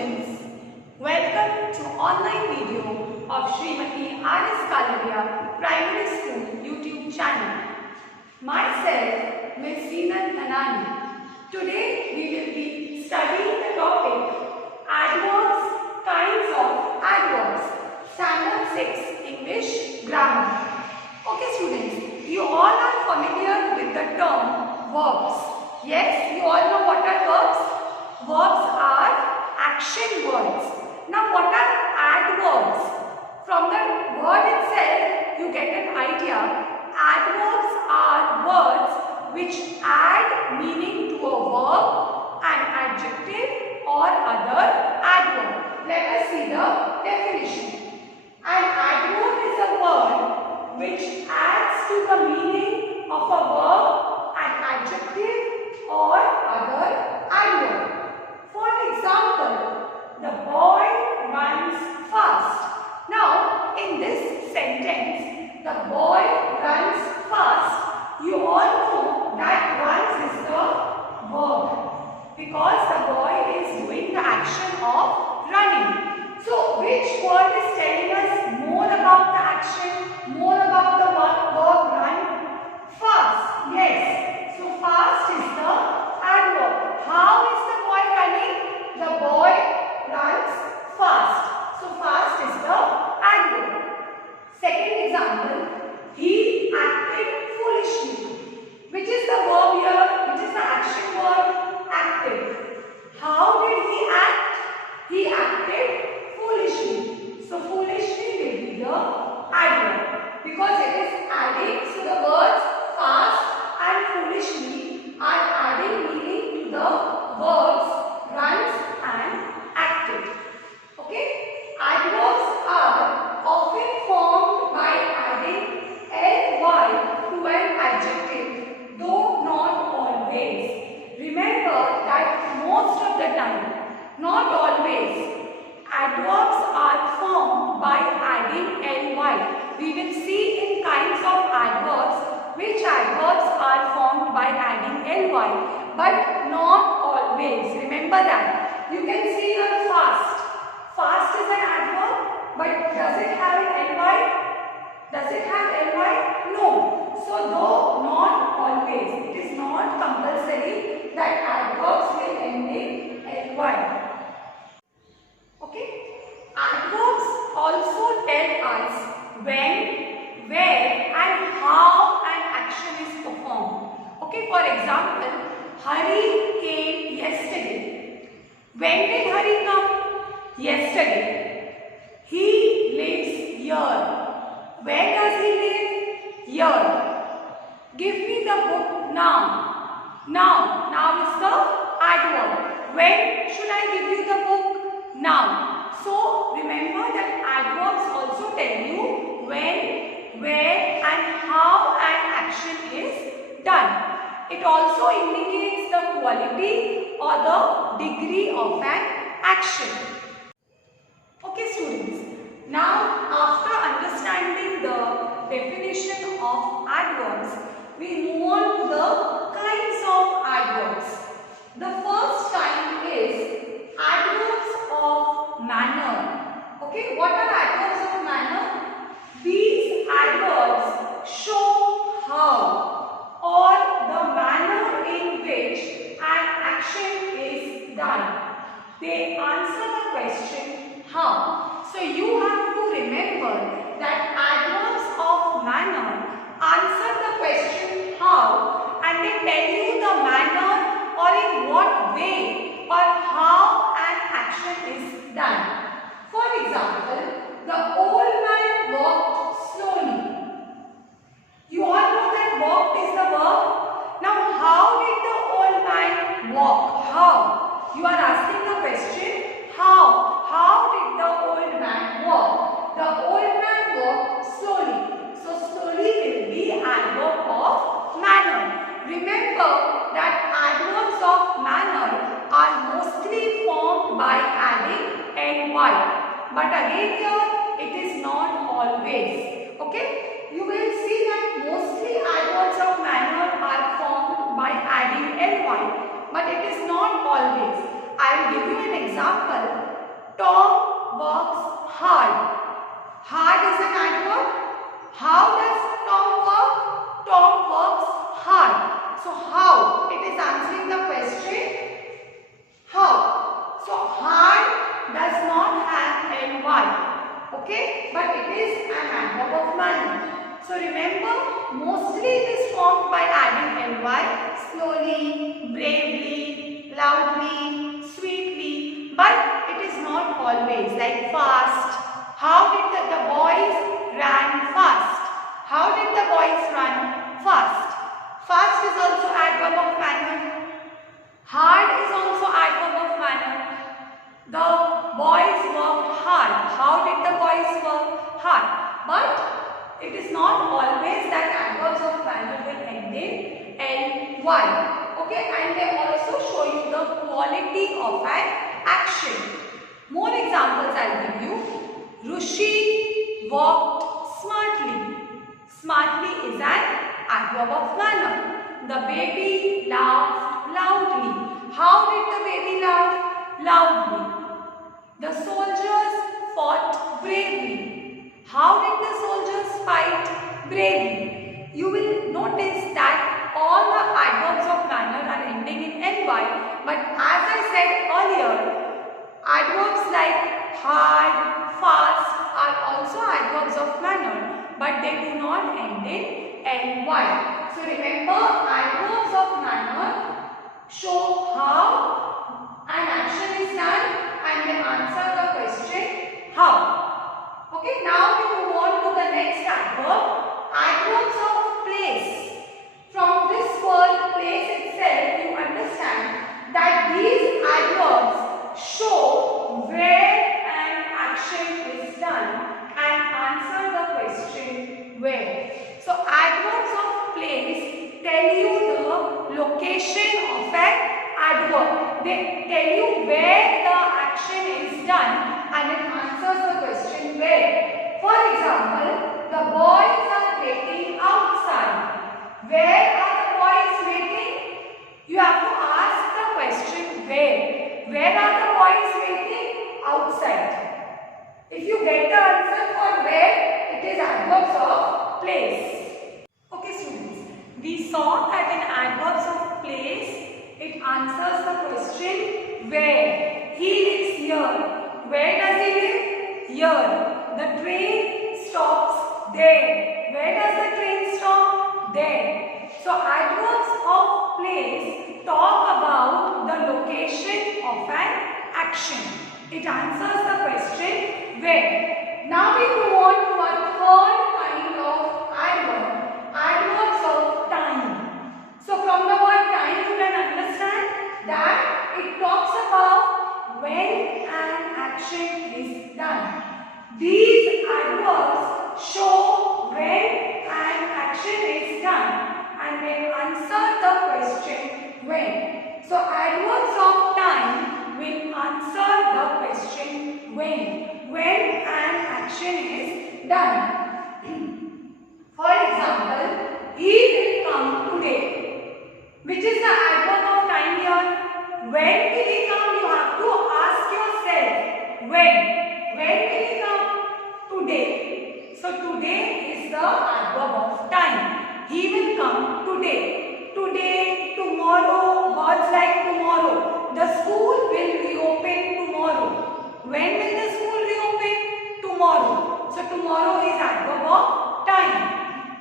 students, welcome to online video of Smt.R.S.Kalaria Primary School YouTube channel. Myself, Ms. Zeenat Dhanani. Today we will be studying the topic Adverbs, Kinds of Adverbs, Std-6th English Grammar. Okay students, you all are familiar with the term verbs. Yes, you all know what are verbs? Verbs are action words. Now what are adverbs? From the word itself you get an idea. Adverbs are words which add meaning to a verb, an adjective or other adverb. Let us see the definition. An adverb is a word which adds to the meaning of a verb, an adjective or other adverb. For example, the boy runs fast. Now, in this sentence, the boy runs fast. You all know that runs is the verb because the boy is doing the action of running. So, which word is telling us more about the action, more about the verb run? Fast. Yes. So, fast is the adverb. How is the boy running? The boy runs fast. So, fast is the adverb. Second example, he acted foolishly. Which is the verb here? Which is the action verb? Acted. How did he act? He acted foolishly. So, foolishly will be the adverb. Because it is adding, so the words fast and foolishly are adding meaning to the verbs runs and acted. Okay? Adverbs are often formed by adding ly to an adjective, though not always. Remember that most of the time, not always, adverbs are formed by adding ly. We will see in kinds of adverbs which adverbs are formed by adding ly, but not always. Remember that. You can see here fast. Fast is an adverb, but does it have an ly? Does it have ly? No. So though not always, it is not compulsory that adverbs will end in ly. Okay? Adverbs also tell us when, where and how an action is performed. Okay, for example, Hari came yesterday. When did Hari come? Yesterday. He lives here. Where does he live? Here. Give me the book now. Now is the adverb. When should I give you the book? Now. So remember that adverbs also tell you when, where and how an action is done. It also indicates the quality or the degree of an action. Okay students, now after understanding the definition of adverbs, we move on to the kinds of adverbs. The first kind is adverbs of manner. Okay, what are adverbs of manner? These adverbs show how or the manner in which an action is done. They answer the question how. So you have to remember that adverbs of manner answer the question how and they tell you the manner or in what way or how an action is done. For example, the old man walked slowly. You all know that walked is the verb. Now how did the old man walk? How? You are asking the question how? How did the old man walk? The old man walked slowly. So slowly will be adverb of manner. Remember that adverbs of manner are mostly formed by adding ly. But again here it is not always. Okay? You will see that mostly adverbs of manner are formed by adding ly. But it is not always. I will give you an example. Tom works hard. Hard is an adverb. How does Tom work? Tom works hard. So how? It is answering the question how. So hard does not have ny. Okay? But it is an adverb of manner. So remember, mostly it is formed by adding ny. Slowly, bravely, loudly, sweetly. But it is not always like fast. How did the boys ran fast? How did the boys run fast? Fast is also adverb of manner. Hard is also adverb of manner. The boys worked hard. How did the boys work hard? But it is not always that adverbs of manner will end in ny. Okay, and they also show you the quality of an action. More examples I'll give you. Rushi walked smartly. Smartly is an adverb of manner. The baby laughed loudly. How did the baby laugh? Loudly. The soldiers fought bravely. How did the soldiers fight bravely? You will notice that all the adverbs of manner are ending in ny, but as I said earlier, adverbs like hard, fast are also adverbs of manner, but they do not end in ny. So remember, adverbs of manner show how an action is done and they answer the question how. Okay, now we move on to the next adverb, adverbs of place. From this word place itself, you understand that these adverbs show where an action is done and answer the question where. So adverbs of place tell you the location of an adverb. They tell you where the action is done and it answers the question where. For example, the boys are waiting outside. Where are the boys waiting? You have to ask the question where. Where are the boys waiting? Outside. If you get the answer for where, it is adverbs of place. Okay students, we saw that in adverbs of place, it answers the question where. He lives here. Where does he live? Here. The train stops there. Where does the train stop? There. So adverbs of place talk about the location of an action. It answers the question where. Now we move on to a third kind of adverb, adverbs of time. So from the word time you can understand that it talks about when an action is done. These adverbs show when an action is done and they answer the question when. So adverbs of time will answer the question when an action is done. For example, he will come today. Which is the adverb of time here? When will he come? You have to ask yourself when. When will he come? Today. So today is the adverb of time. He will come today. Today, tomorrow, words like tomorrow. The school will reopen tomorrow. When will the school reopen? Tomorrow. So tomorrow is adverb of time.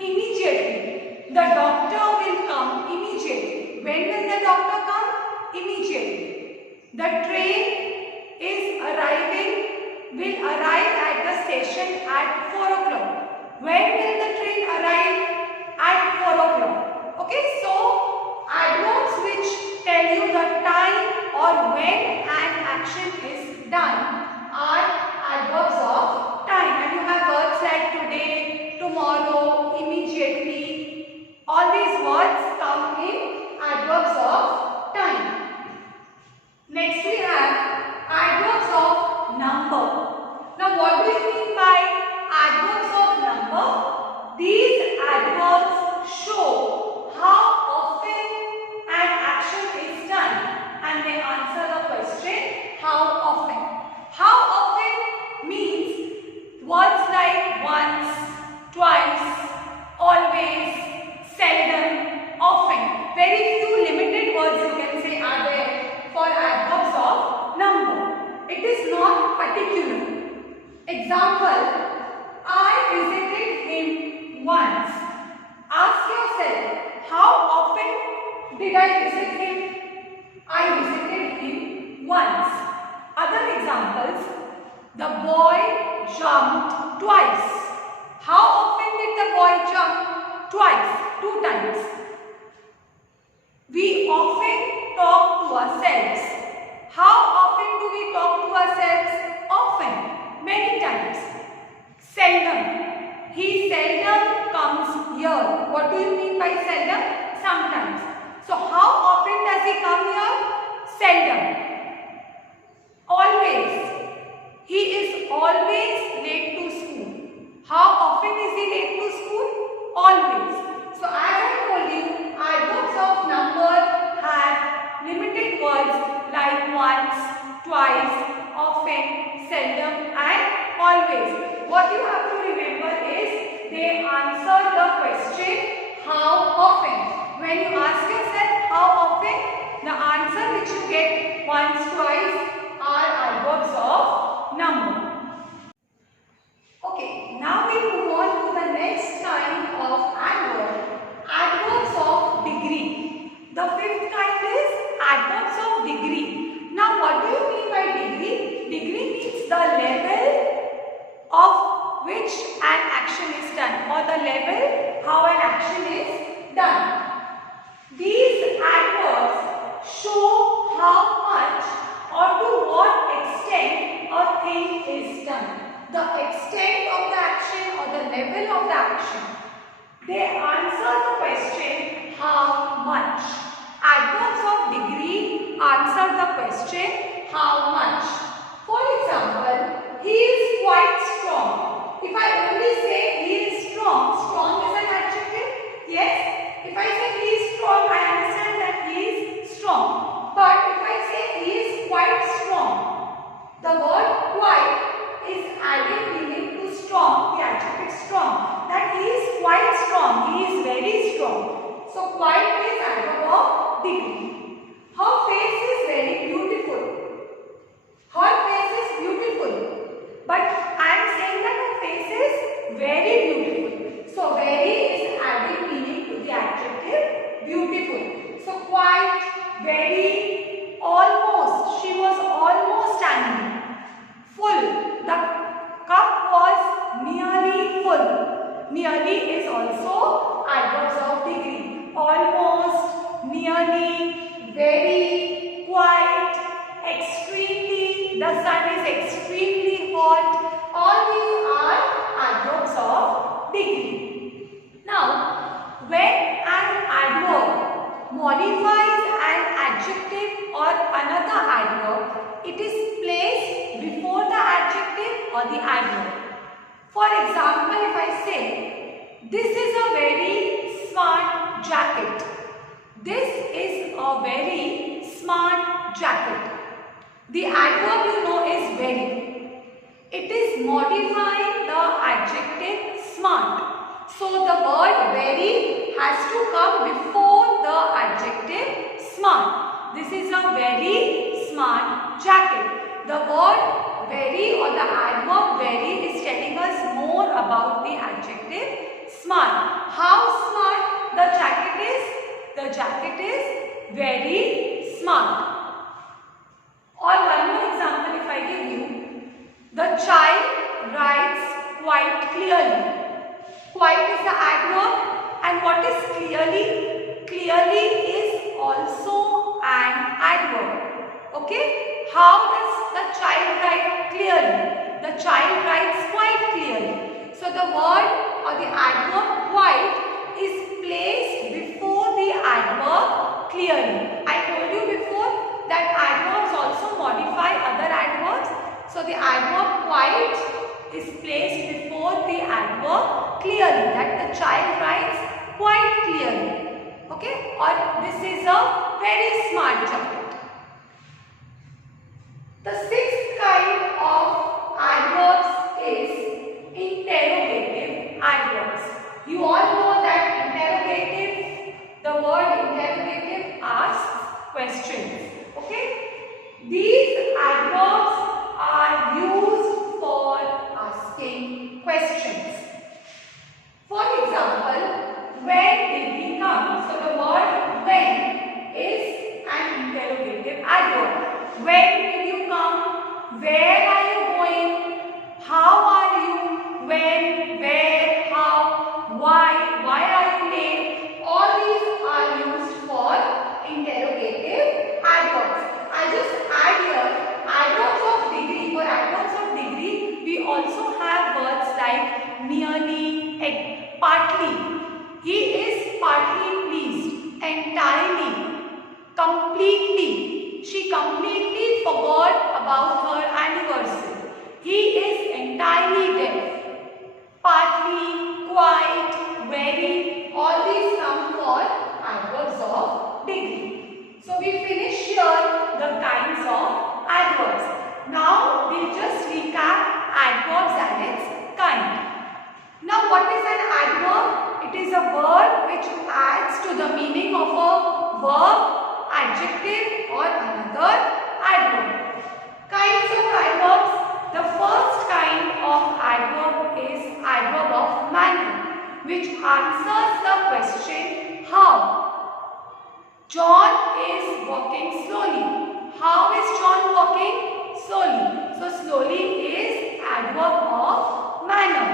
Immediately. The doctor will come immediately. When will the doctor come? Immediately. The train is will arrive at the station at 4 o'clock. When will the train arrive? At 4 o'clock. Okay, so adverbs which tell you the time or when an action is done are adverbs of time. And you have words like today, tomorrow, immediately. All these words come in adverbs of time. Next we have adverbs of number. Now what do you mean by adverbs of number? These adverbs show how often an action is done and they answer the question how often. How visit him. I visited him once. Other examples. The boy jumped twice. How often did the boy jump? Twice. 2 times. We often talk to ourselves. How often do we talk to ourselves? Often. Many times. Seldom. He seldom comes here. What do you mean by seldom? Sometimes. So how often does he come here? Seldom. Always. He is always late to school. How often is he late to school? Always. So as I told you, adverbs of number have limited words like once, twice, often, seldom and always. What you have to remember is they answer the question how often. When you ask yourself how often, the answer which you get once, twice are adverbs of number. Okay, now we move on to the next kind of adverb. Adverbs of degree. The 5th kind is adverbs of degree. Now what do you mean by degree? Degree means the level of which an action is done, or the level how an action is done. These adverbs show how much or to what extent a thing is done. The extent of the action or the level of the action. They answer the question how much. Adverbs of degree answer the question how much. For example, he is quite strong. If I only say he is strong, strong is an adjective. Yes. If I say he is strong, I understand that he is strong. But if I say he is quite strong, the word quite is adding meaning to strong, the adjective strong. That he is quite strong, he is very strong. So quite is adverb of degree. Her face is very beautiful. Her face is beautiful. But I am saying that her face is very beautiful. So very is adding meaning to the adjective beautiful. So quite, very, almost. She was almost angry. Full. The cup was nearly full. Nearly is also adverbs of degree. Almost, nearly, very, quite, extremely. The sun is extremely hot. All these are adverbs of degree. Now, when an adverb modifies an adjective or another adverb, it is placed before the adjective or the adverb. For example, if I say, this is a very smart jacket. This is a very smart jacket. The adverb you know is very. It is modifying the adjective smart. So the word very has to come before the adjective smart. This is a very smart jacket. The word very or the adverb very is telling us more about the adjective smart. How smart the jacket is? The jacket is very smart. Or one more example if I give you. The child writes quite clearly. Quite is the adverb, and what is clearly? Clearly is also an adverb. Okay? How does the child write clearly? The child writes quite clearly. So the word or the adverb quite is placed before the adverb clearly. I told you before that adverbs also modify other adverbs. So the adverb quite is placed before the adverb clearly. That the child writes quite clearly. Okay? Or this is a very smart jacket. The 6th kind of adverbs is interrogative adverbs. You all know that interrogative, the word interrogative asks questions. Okay? These adverbs are used for asking questions. For example, when did he come? So the word when is Where are you going? How are you? When, where, how, why are you late? All these are used for interrogative adverbs. I'll just add here adverbs of degree. For adverbs of degree, we also have words like merely, partly. He is partly pleased, entirely, completely. She completely forgot about her anniversary. He is entirely deaf. Partly, quite, very, all these come for adverbs of degree. So we finish here the kinds of adverbs. Now we'll just recap adverbs and its kind. Now what is an adverb? It is a word which adds to the meaning of a verb, adjective or another adverb. Kinds of adverbs. The first kind of adverb is adverb of manner, which answers the question how. John is walking slowly. How is John walking? Slowly. So slowly is adverb of manner.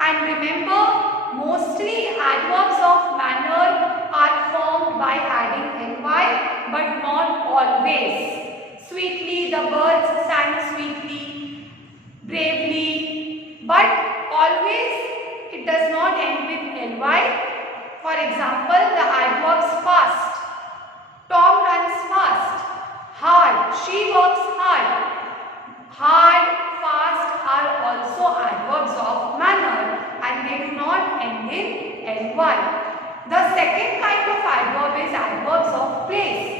And remember, mostly adverbs of manner are formed by adding ly, but not always. Sweetly, the birds sang sweetly, bravely, but always it does not end with ly. For example, the adverbs fast. Tom runs fast. Hard, she works hard. Hard, fast are also adverbs of manner and they do not end in ly. The second kind of adverb is adverbs of place.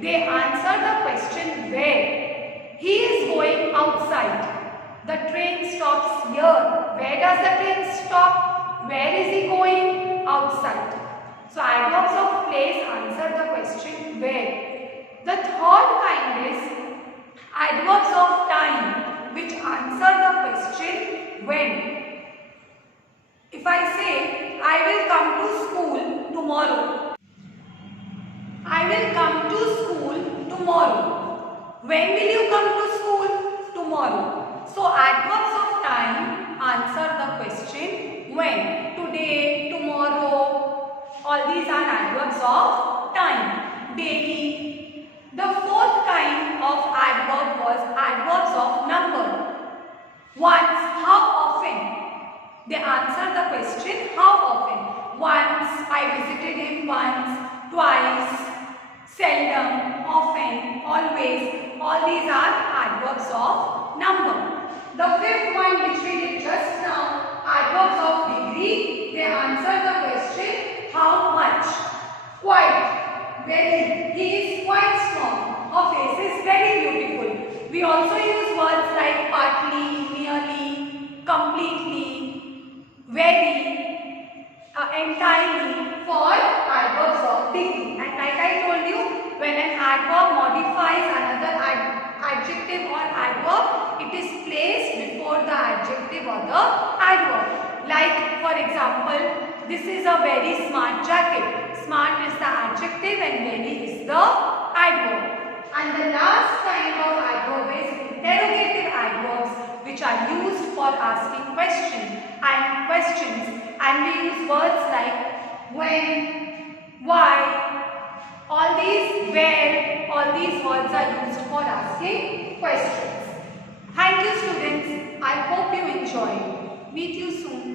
They answer the question where. He is going outside. The train stops here. Where does the train stop? Where is he going? Outside. So adverbs of place answer the question where. The third kind is adverbs of time, which answer the question when. If I say, I will come to school tomorrow. I will come to school tomorrow. When will you come to school? Tomorrow. So adverbs of time answer the question when. Today, tomorrow. All these are adverbs of time. Daily. The fourth kind of adverb was adverbs of number. Once, how often? They answer the question how often. Once, I visited him once, twice, seldom, often, always. All these are adverbs of number. The fifth one which we did just now, adverbs of degree, they answer the question how much. Quite, very, he is quite strong, her face is very beautiful. We also use words like partly, nearly, completely, very, entirely for adverbs of degree. And like I told you, when an adverb modifies another adjective or adverb, it is placed before the adjective or the adverb. Like for example, this is a very smart jacket. Smart is the adjective and very is the adverb. And the last kind of adverb is interrogative adverbs, which are used for asking questions. And we use words like when, why, all these where, all these words are used for asking questions. Thank you students. I hope you enjoyed. Meet you soon.